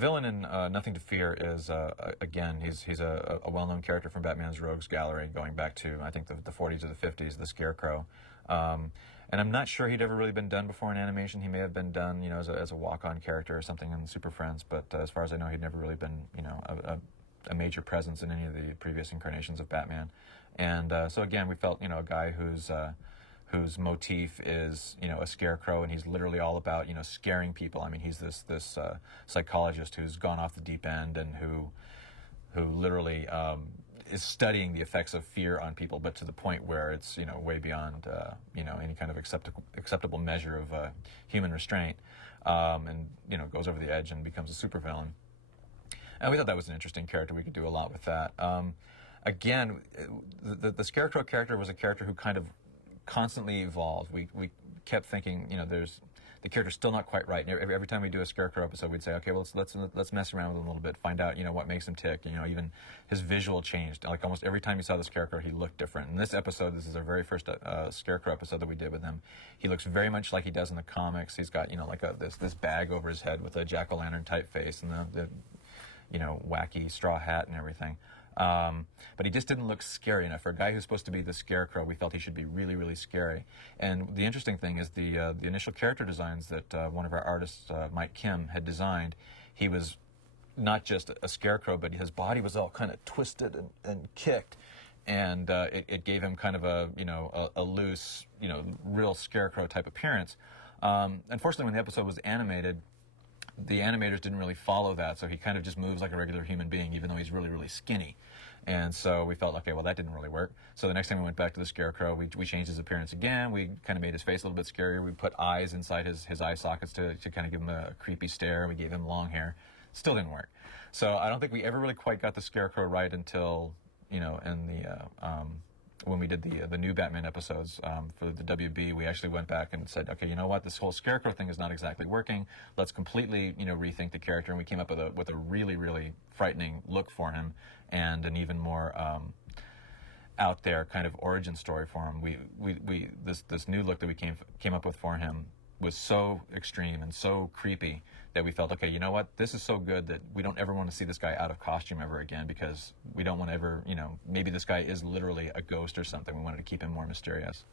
villain in Nothing to Fear is again he's a well-known character from Batman's Rogues Gallery going back to I think the 40s or the 50s, the Scarecrow. And I'm not sure he'd ever really been done before in animation. He may have been done, as a walk-on character or something in Super Friends, but as far as I know, he'd never really been, a major presence in any of the previous incarnations of Batman. And so again, we felt, a guy whose motif is, a scarecrow, and he's literally all about, scaring people. I mean, he's this psychologist who's gone off the deep end and who literally is studying the effects of fear on people, but to the point where it's way beyond any kind of acceptable measure of human restraint, and goes over the edge and becomes a supervillain. And we thought that was an interesting character. We could do a lot with that. Again, the Scarecrow character was a character who kind of constantly evolved. We kept thinking, the character's still not quite right. And every time we do a Scarecrow episode, we'd say, okay, well, let's mess around with him a little bit, find out, what makes him tick. Even his visual changed. Like almost every time you saw the Scarecrow, he looked different. In this episode, this is our very first Scarecrow episode that we did with him. He looks very much like he does in the comics. He's got, like this bag over his head with a jack-o'-lantern type face and the wacky straw hat and everything. But he just didn't look scary enough. For a guy who's supposed to be the Scarecrow, we felt he should be really, really scary. And the interesting thing is the initial character designs that one of our artists, Mike Timm, had designed, he was not just a Scarecrow, but his body was all kind of twisted and kicked. And it gave him kind of a loose, real Scarecrow type appearance. Unfortunately, when the episode was animated, the animators didn't really follow that, so he kind of just moves like a regular human being, even though he's really, really skinny. And so we felt, okay, well, that didn't really work. So the next time we went back to the Scarecrow, we changed his appearance again. We kind of made his face a little bit scarier. We put eyes inside his eye sockets to kind of give him a creepy stare. We gave him long hair. Still didn't work. So I don't think we ever really quite got the Scarecrow right until, in the when we did the new Batman episodes for the WB, we actually went back and said, okay, you know what, this whole Scarecrow thing is not exactly working. Let's completely, rethink the character. And we came up with a really, really frightening look for him and an even more out there kind of origin story for him. This new look that we came up with for him was so extreme and so creepy that we felt, okay, you know what, this is so good that we don't ever want to see this guy out of costume ever again, because we don't want to ever, maybe this guy is literally a ghost or something. We wanted to keep him more mysterious.